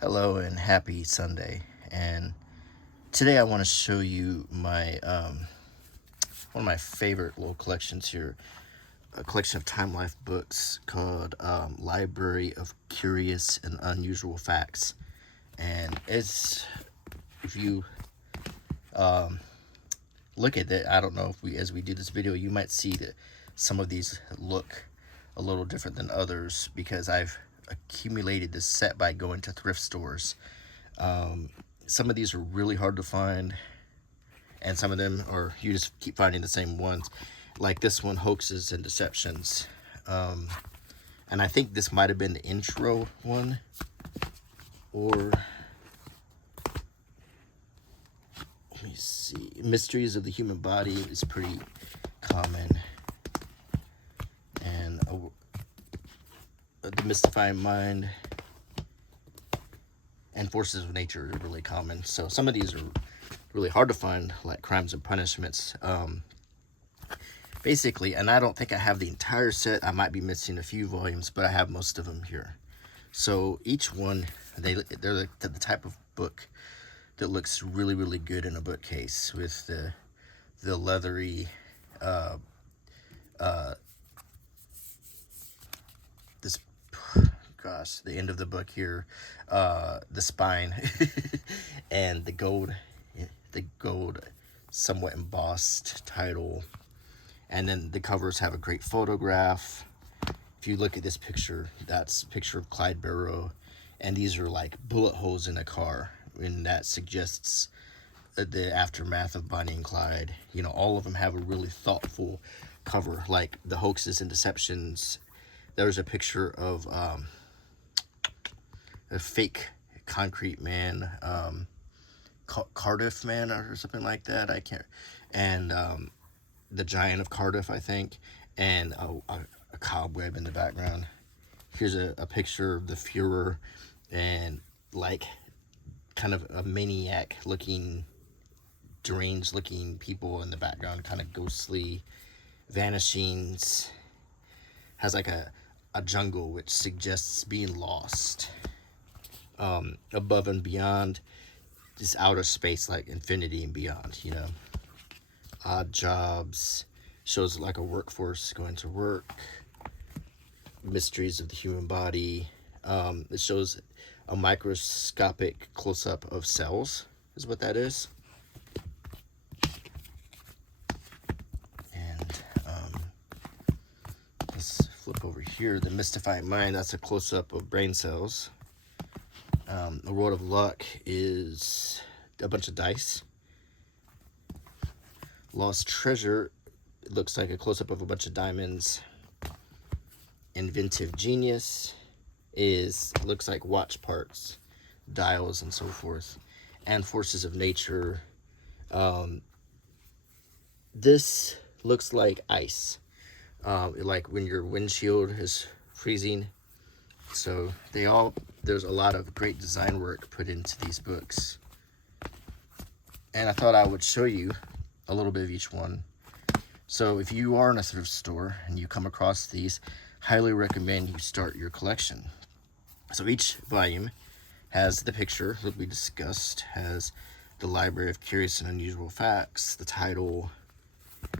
Hello and happy Sunday. And today I want to show you my one of my favorite little collections here, a collection of Time Life books called Library of Curious and Unusual Facts. And if you look at it, I don't know if as we do this video, you might see that some of these look a little different than others because I've accumulated this set by going to thrift stores. Some of these are really hard to find, and some of them are you just keep finding the same ones, like this one, Hoaxes and Deceptions. And I think this might have been the intro one, or let me see, Mysteries of the Human Body is pretty common, and The Mystifying Mind and Forces of Nature are really common. So some of these are really hard to find, like Crimes and Punishments. Basically, and I don't think I have the entire set. I might be missing a few volumes, but I have most of them here. So each one, they're the type of book that looks really, really good in a bookcase with the leathery, this, gosh, the end of the book here, the spine, and the gold somewhat embossed title. And then the covers have a great photograph. If you look at this picture, that's a picture of Clyde Barrow, and these are like bullet holes in a car, and that suggests the aftermath of Bonnie and Clyde. You know, all of them have a really thoughtful cover, like the Hoaxes and Deceptions. There's a picture of a fake concrete man, Cardiff man or something like that. I can't. And the Giant of Cardiff, I think, and a cobweb in the background. Here's a picture of the Fuhrer, and like kind of a maniac looking, deranged looking people in the background, kind of ghostly. Vanishings has like a jungle which suggests being lost. Above and Beyond is outer space, like infinity and beyond, you know. Odd Jobs shows like a workforce going to work. Mysteries of the Human Body, it shows a microscopic close-up of cells, is what that is. And let's flip over here. The Mystifying Mind, that's a close-up of brain cells. The World of Luck is a bunch of dice. Lost Treasure, it looks like a close-up of a bunch of diamonds. Inventive Genius looks like watch parts, dials, and so forth. And Forces of Nature, this looks like ice, like when your windshield is freezing. So there's a lot of great design work put into these books, and I thought I would show you a little bit of each one. So if you are in a thrift store and you come across these, highly recommend you start your collection. So each volume has the picture that we discussed, has the Library of Curious and Unusual Facts, the title,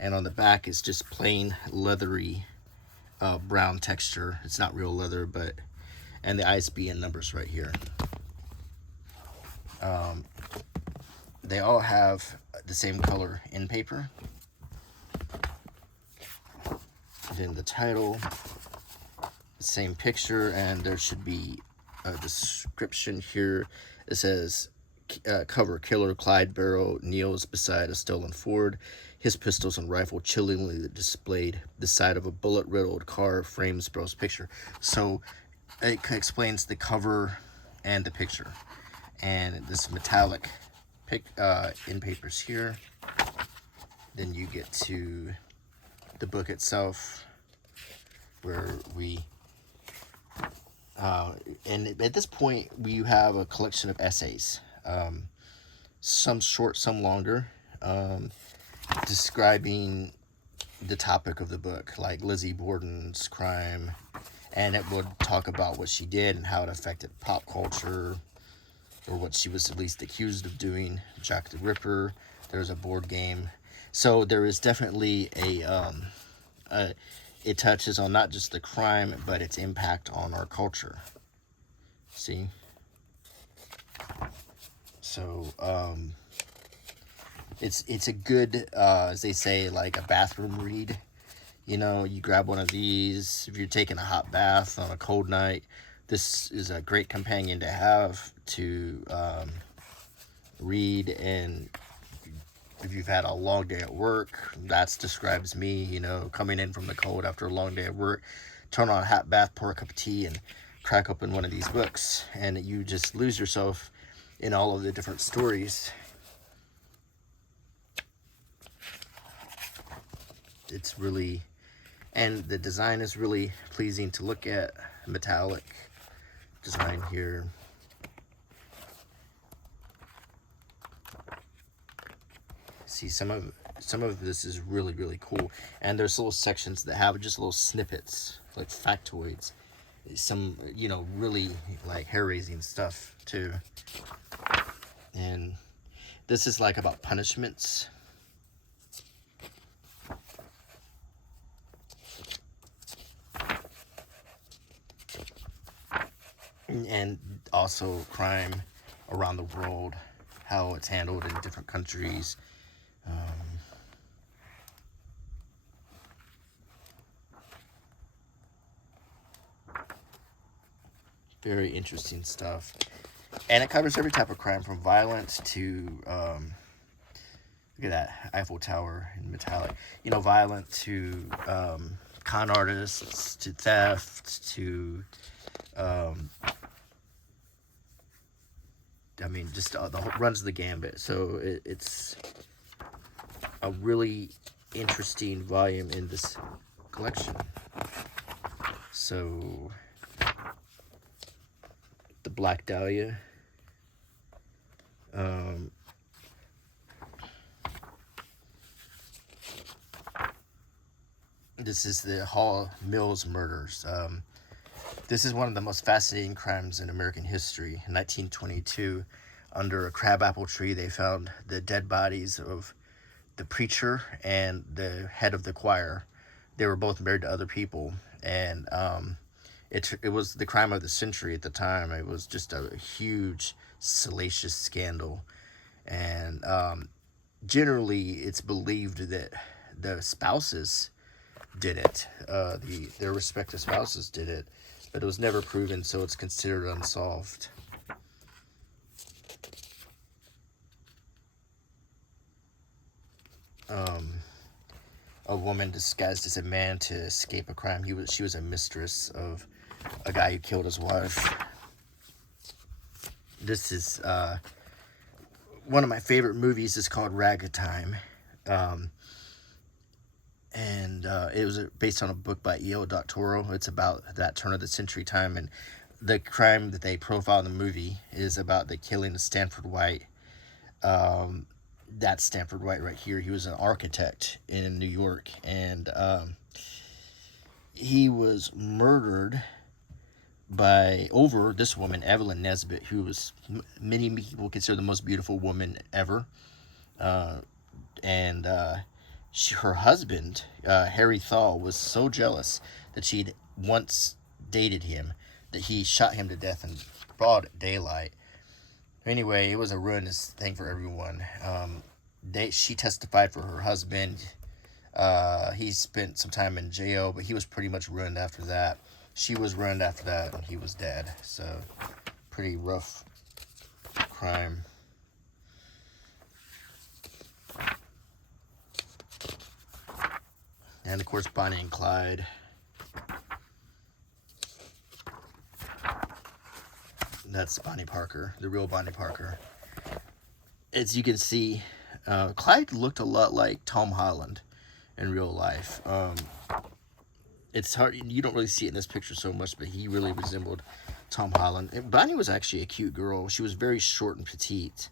and on the back is just plain leathery brown texture. It's not real leather, and the ISBN numbers right here. They all have the same color in paper. Then the title, the same picture, and there should be a description here. It says, cover, killer Clyde Barrow kneels beside a stolen Ford, his pistols and rifle chillingly displayed. The side of a bullet-riddled car frames Barrow's picture. So it explains the cover and the picture. And this metallic in papers here. Then you get to the book itself, where we and at this point we have a collection of essays, some short, some longer, describing the topic of the book, like Lizzie Borden's crime, and it would talk about what she did and how it affected pop culture, or what she was at least accused of doing. Jack the Ripper. There's a board game. So there is definitely it touches on not just the crime, but its impact on our culture. See? So, it's a good, as they say, like a bathroom read. You know, you grab one of these if you're taking a hot bath on a cold night. This is a great companion to have to read. And if you've had a long day at work, that describes me, you know, coming in from the cold after a long day at work, turn on a hot bath, pour a cup of tea, and crack open one of these books. And you just lose yourself in all of the different stories. It's really, and the design is really pleasing to look at. Metallic design here. See, some of this is really, really cool. And there's little sections that have just little snippets, like factoids. Some, you know, really like hair-raising stuff too. And this is like about punishments. And also crime around the world, how it's handled in different countries. Very interesting stuff. And it covers every type of crime, from violence to, look at that, Eiffel Tower in metallic. You know, violent to con artists, to theft, to, I mean, just the whole, runs the gambit. So it's a really interesting volume in this collection. So the Black Dahlia. This is the Hall Mills murders. This is one of the most fascinating crimes in American history. In 1922, under a crabapple tree, they found the dead bodies of the preacher and the head of the choir. They were both married to other people, and it was the crime of the century at the time. It was just a huge, salacious scandal, and generally, it's believed that the spouses did it. Their respective spouses did it, but it was never proven, so it's considered unsolved. A woman disguised as a man to escape a crime. She was a mistress of a guy who killed his wife. This is one of my favorite movies. Is called Ragtime. And it was based on a book by E.O. Doctorow. It's about that turn of the century time, and the crime that they profile in the movie is about the killing of Stanford White. That's Stanford White right here. He was an architect in New York, and he was murdered over this woman, Evelyn Nesbit, who was many people consider the most beautiful woman ever. And her husband, Harry Thal, was so jealous that she'd once dated him that he shot him to death in broad daylight. Anyway, it was a ruinous thing for everyone. She testified for her husband. He spent some time in jail, but he was pretty much ruined after that. She was ruined after that, and he was dead. So, pretty rough crime. And of course, Bonnie and Clyde. That's Bonnie Parker, the real Bonnie Parker. As you can see, Clyde looked a lot like Tom Holland in real life. It's hard, you don't really see it in this picture so much, but he really resembled Tom Holland. And Bonnie was actually a cute girl. She was very short and petite.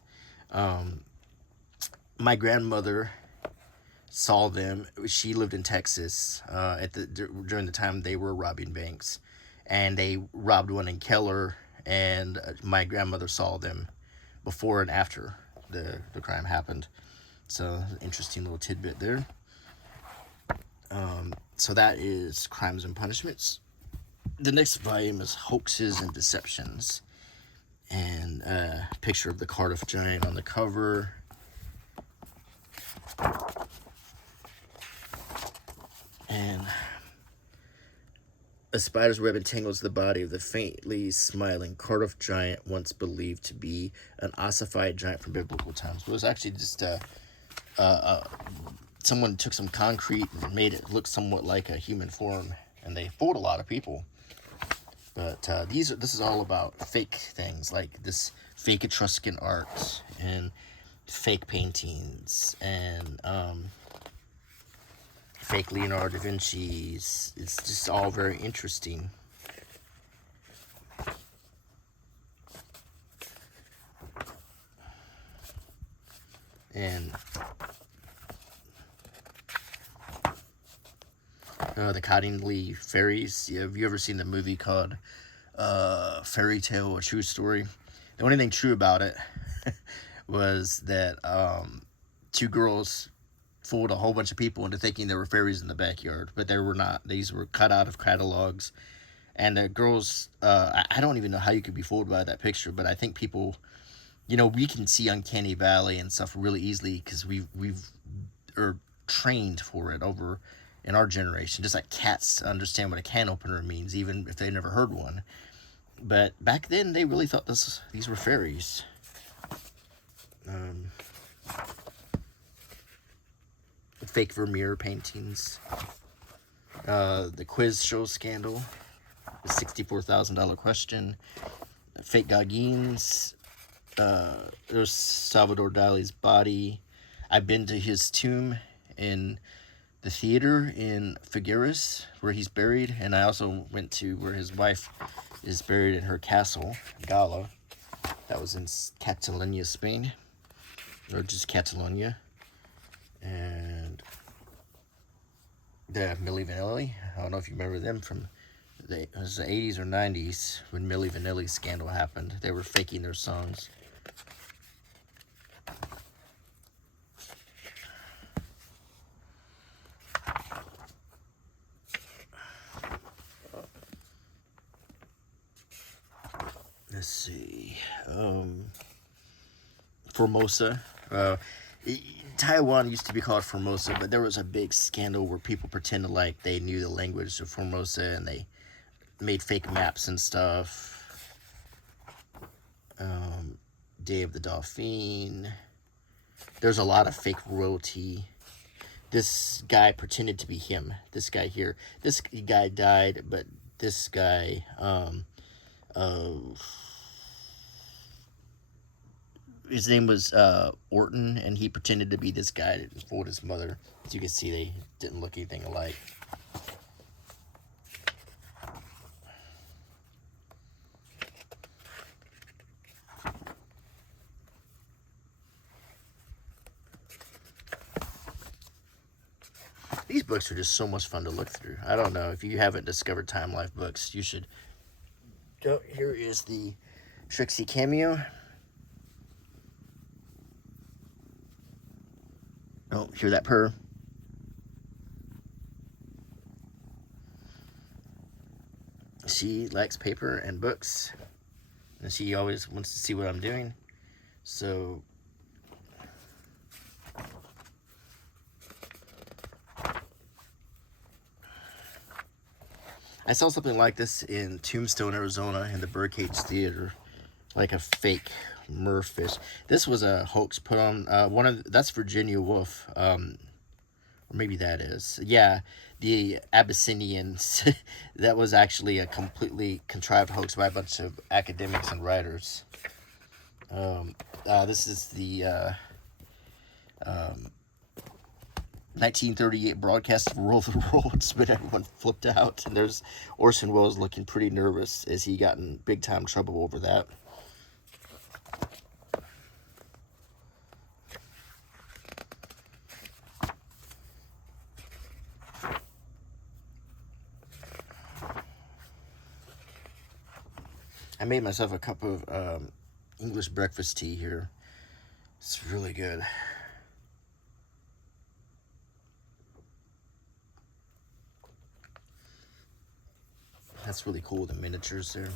My grandmother saw them. She lived in Texas during the time they were robbing banks, and they robbed one in Keller, and my grandmother saw them, before and after the crime happened. So, interesting little tidbit there. So that is Crimes and Punishments. The next volume is Hoaxes and Deceptions. And a picture of the Cardiff Giant on the cover. And a spider's web entangles the body of the faintly smiling Cardiff Giant, once believed to be an ossified giant from biblical times. It was actually just someone took some concrete and made it look somewhat like a human form, and they fooled a lot of people. But this is all about fake things, like this fake Etruscan art and fake paintings and fake Leonardo da Vinci's. It's just all very interesting. And the Cottingley fairies. Yeah, have you ever seen the movie called Fairy Tale: A True Story? The only thing true about it was that two girls fooled a whole bunch of people into thinking there were fairies in the backyard, but there were not. These were cut out of catalogs. And the girls, I don't even know how you could be fooled by that picture, but I think people, we can see Uncanny Valley and stuff really easily because we've are trained for it over in our generation, just like cats understand what a can opener means, even if they never heard one. But back then, they really thought these were fairies. Fake Vermeer paintings. The quiz show scandal. The $64,000 question. Fake Goggins. There's Salvador Dali's body. I've been to his tomb in the theater in Figueres, where he's buried, and I also went to where his wife is buried in her castle, Gala. That was in Catalonia, Spain, or just Catalonia. And the Milli Vanilli, I don't know if you remember them from it was the 80s or 90s when Milli Vanilli's scandal happened. They were faking their songs. Let's see. Formosa. Taiwan used to be called Formosa, but there was a big scandal where people pretended like they knew the language of Formosa and they made fake maps and stuff. Day of the Dauphin. There's a lot of fake royalty. This guy pretended to be him. This guy here. This guy died, but this guy, his name was Orton, and he pretended to be this guy that fooled his mother. As you can see, they didn't look anything alike. These books are just so much fun to look through. I don't know if you haven't discovered Time Life books, you should. Here is the Trixie cameo. Oh, hear that purr? She likes paper and books, and she always wants to see what I'm doing. So I saw something like this in Tombstone, Arizona, in the Birdcage Theater, like a fake merfish. This was a hoax put on that's Virginia Woolf, or maybe that is. Yeah, the Abyssinians. That was actually a completely contrived hoax by a bunch of academics and writers. This is the 1938 broadcast of Rule the Worlds, but everyone flipped out. And there's Orson Welles looking pretty nervous as he got in big time trouble over that. I made myself a cup of English breakfast tea here. It's really good. That's really cool, the miniatures there.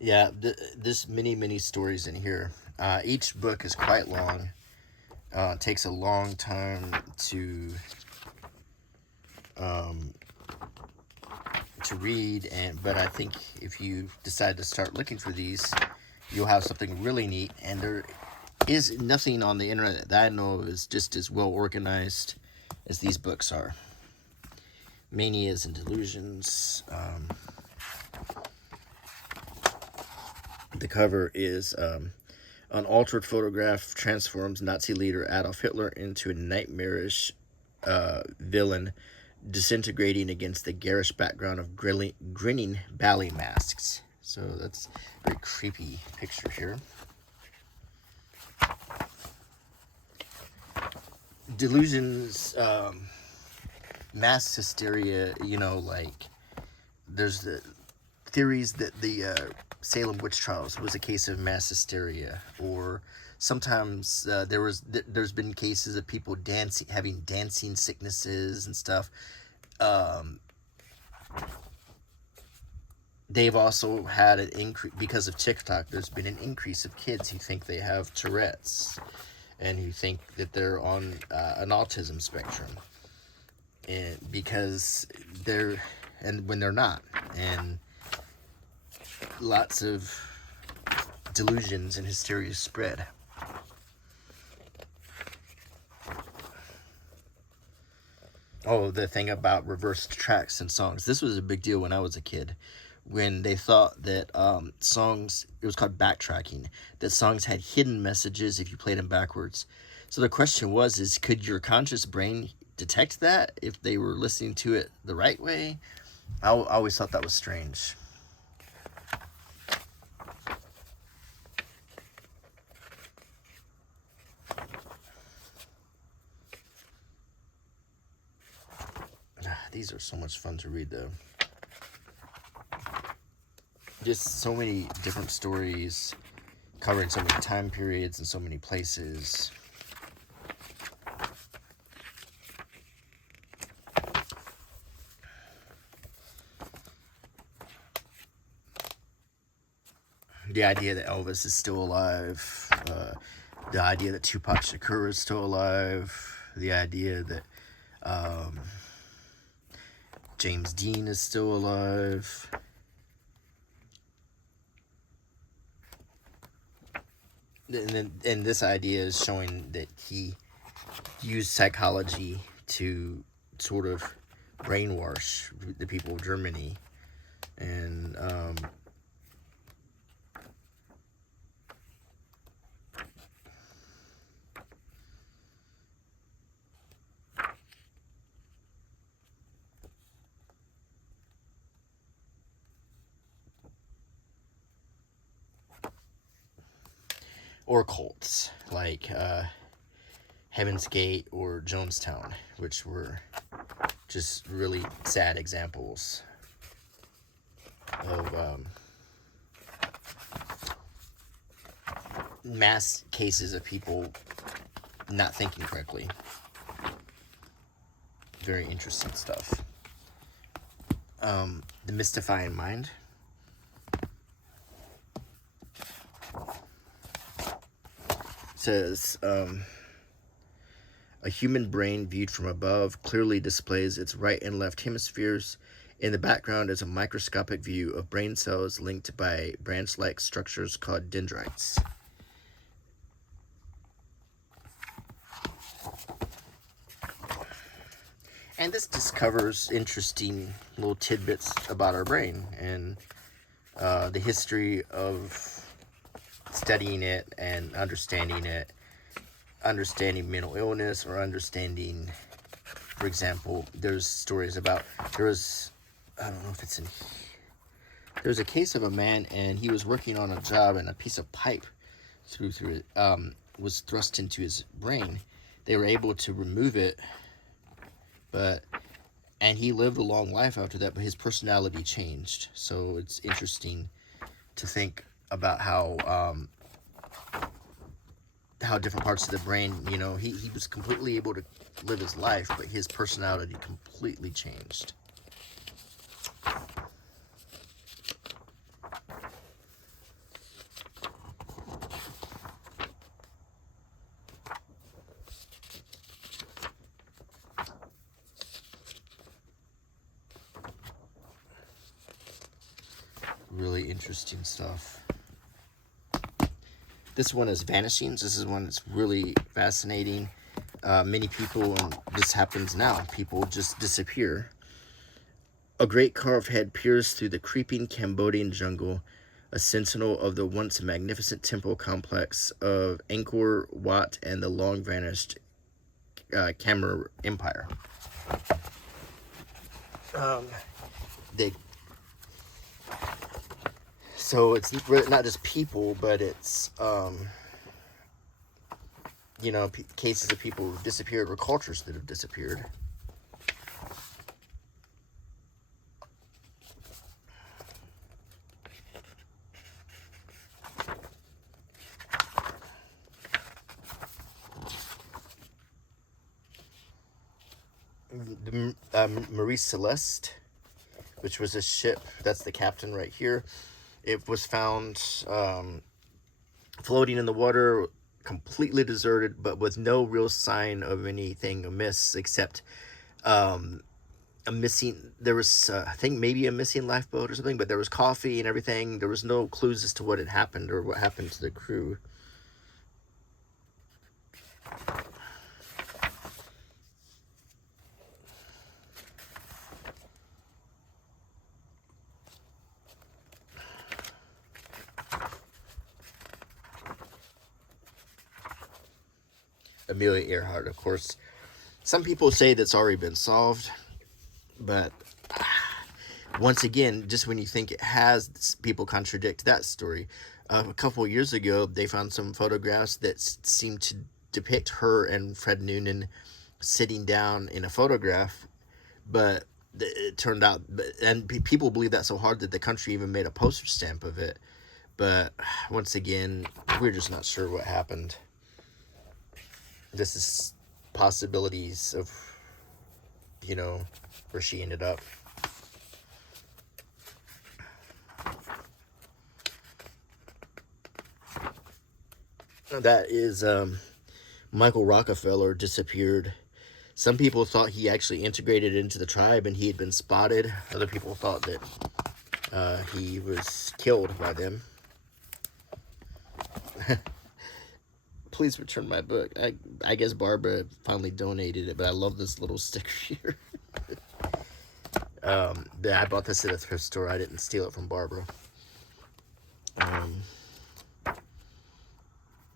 Yeah, there's many stories in here. Each book is quite long. It takes a long time to read, but I think if you decide to start looking for these, you'll have something really neat. And there is nothing on the internet that I know of is just as well organized as these books are. Manias and Delusions. The cover is an altered photograph transforms Nazi leader Adolf Hitler into a nightmarish villain, disintegrating against the garish background of grinning ballet masks. So that's a very creepy picture here. Delusions, mass hysteria, like there's the theories that the Salem witch trials was a case of mass hysteria, or sometimes there's been cases of people having dancing sicknesses and stuff. They've also had an increase because of TikTok. There's been an increase of kids who think they have Tourette's and who think that they're on an autism spectrum, and because when they're not, and lots of delusions and hysteria spread. Oh, the thing about reversed tracks in songs. This was a big deal when I was a kid, when they thought that songs, it was called backtracking, that songs had hidden messages if you played them backwards. So the question is could your conscious brain detect that if they were listening to it the right way? I always thought that was strange. These are so much fun to read, though. Just so many different stories covering so many time periods and so many places. The idea that Elvis is still alive, the idea that Tupac Shakur is still alive, the idea that James Dean is still alive. And this idea is showing that he used psychology to sort of brainwash the people of Germany. And or cults like Heaven's Gate or Jonestown, which were just really sad examples of mass cases of people not thinking correctly. Very interesting stuff. The Mystifying Mind. Says a human brain viewed from above clearly displays its right and left hemispheres. In the background is a microscopic view of brain cells linked by branch-like structures called dendrites. And this discovers interesting little tidbits about our brain and the history of studying it and understanding it, understanding mental illness, or understanding, for example, there's stories about, I don't know if it's in There's a case of a man, and he was working on a job, and a piece of pipe through it was thrust into his brain. They were able to remove it, and he lived a long life after that, but his personality changed. So it's interesting to think about how different parts of the brain, he was completely able to live his life, but his personality completely changed. Really interesting stuff. This one is Vanishings. This is one that's really fascinating. Many people, and this happens now, people just disappear. A great carved head peers through the creeping Cambodian jungle, a sentinel of the once magnificent temple complex of Angkor Wat and the long-vanished Khmer Empire. So it's not just people, but it's cases of people who've disappeared, or cultures that have disappeared. Marie Celeste, which was a ship, that's the captain right here. It was found floating in the water, completely deserted, but with no real sign of anything amiss, except there was I think maybe a missing lifeboat or something, but there was coffee and everything. There was no clues as to what had happened or what happened to the crew. Amelia Earhart, of course. Some people say that's already been solved, but once again, just when you think it has, people contradict that story. A couple years ago, they found some photographs that seemed to depict her and Fred Noonan sitting down in a photograph, but it turned out, and people believe that so hard that the country even made a postage stamp of it. But once again, we're just not sure what happened. This is possibilities of, where she ended up. That is Michael Rockefeller disappeared. Some people thought he actually integrated into the tribe and he had been spotted. Other people thought that he was killed by them. Please return my book. I guess Barbara finally donated it, but I love this little sticker here. I bought this at a thrift store. I didn't steal it from Barbara.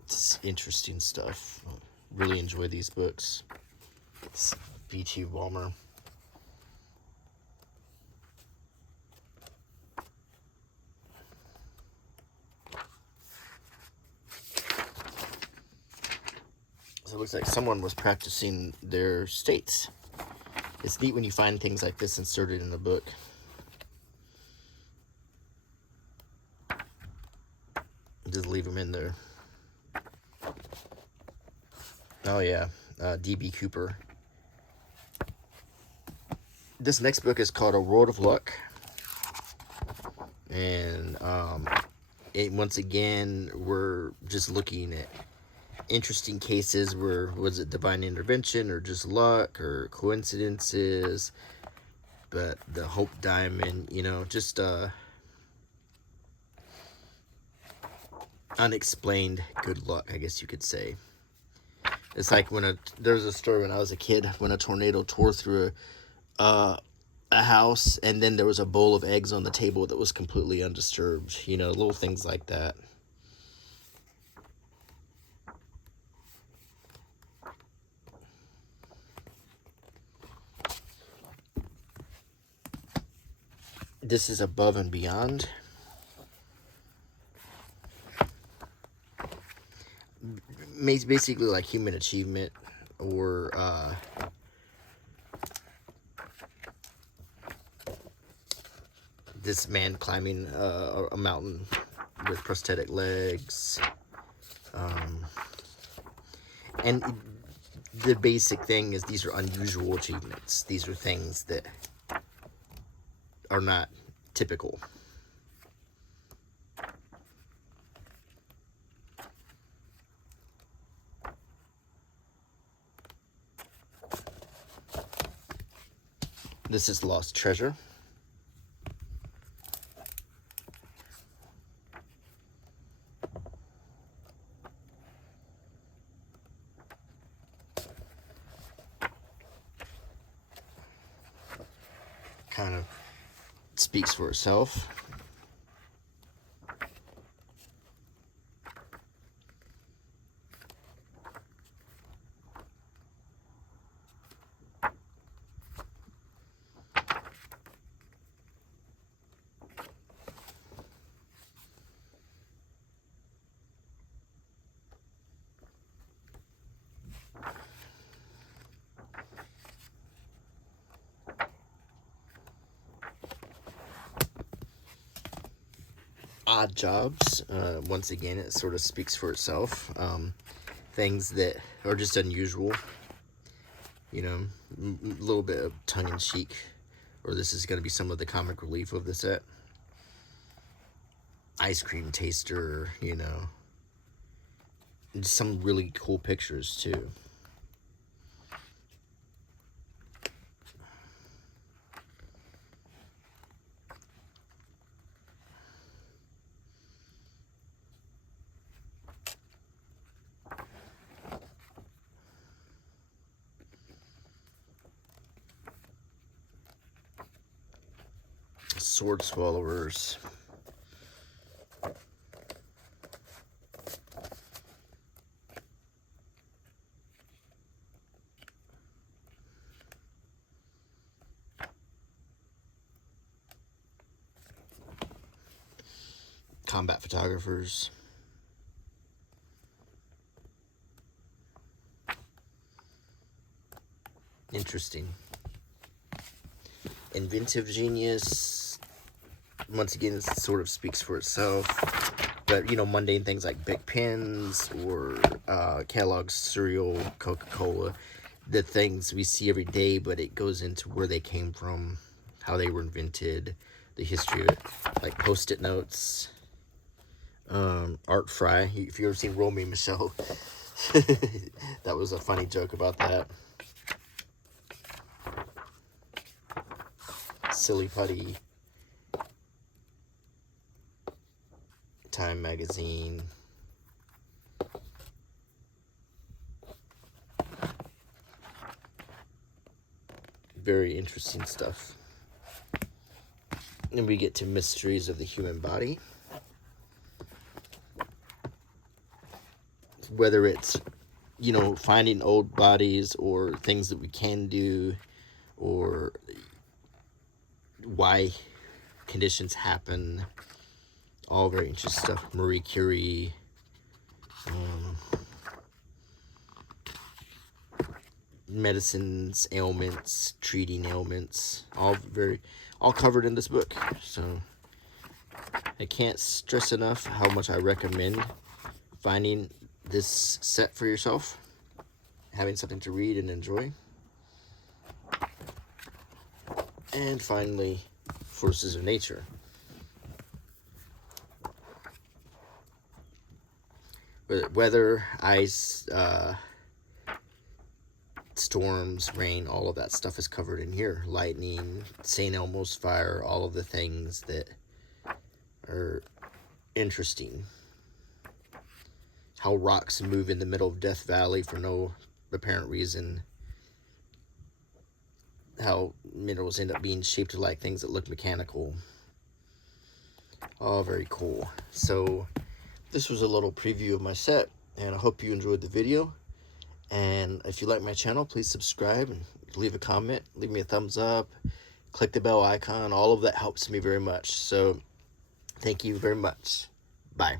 It's interesting stuff. Really enjoy these books. It's B.T. Walmer. So it looks like someone was practicing their states. It's neat when you find things like this inserted in a book. Just leave them in there. Oh yeah, D.B. Cooper. This next book is called A World of Luck. And once again, we're just looking at interesting cases where, was it divine intervention or just luck or coincidences? But the Hope Diamond, just unexplained good luck, I guess you could say. It's like there was a story when I was a kid when a tornado tore through a house, and then there was a bowl of eggs on the table that was completely undisturbed. Little things like that. This is Above and Beyond. Basically like human achievement, or this man climbing a mountain with prosthetic legs. And the basic thing is these are unusual achievements. These are things that are not typical. This is Lost Treasure. Kind of speaks for itself. Odd Jobs. Once again, it sort of speaks for itself. Things that are just unusual. You know, a little bit of tongue-in-cheek, or this is going to be some of the comic relief of the set. Ice cream taster, you know. And some really cool pictures, too. Sword Swallowers. Combat Photographers. Interesting. Inventive Genius. Once again, it sort of speaks for itself. But, you know, mundane things like Bic pens or Kellogg's cereal, Coca-Cola. The things we see every day, but it goes into where they came from, how they were invented, the history of it. Like Post-it notes. Art Fry. If you've ever seen Roll Me, Michelle. That was a funny joke about that. Silly Putty. Time Magazine. Very interesting stuff. And we get to Mysteries of the Human Body. Whether it's, you know, finding old bodies or things that we can do, or why conditions happen. All very interesting stuff. Marie Curie. Medicines, ailments, treating ailments. All covered in this book. So I can't stress enough how much I recommend finding this set for yourself. Having something to read and enjoy. And finally, Forces of Nature. Weather, ice, storms, rain, all of that stuff is covered in here. Lightning, St. Elmo's fire, all of the things that are interesting. How rocks move in the middle of Death Valley for no apparent reason. How minerals end up being shaped like things that look mechanical. All very cool. So this was a little preview of my set, and I hope you enjoyed the video. And if you like my channel, please subscribe and leave a comment. Leave me a thumbs up. click the bell icon. All of that helps me very much. So thank you very much. Bye.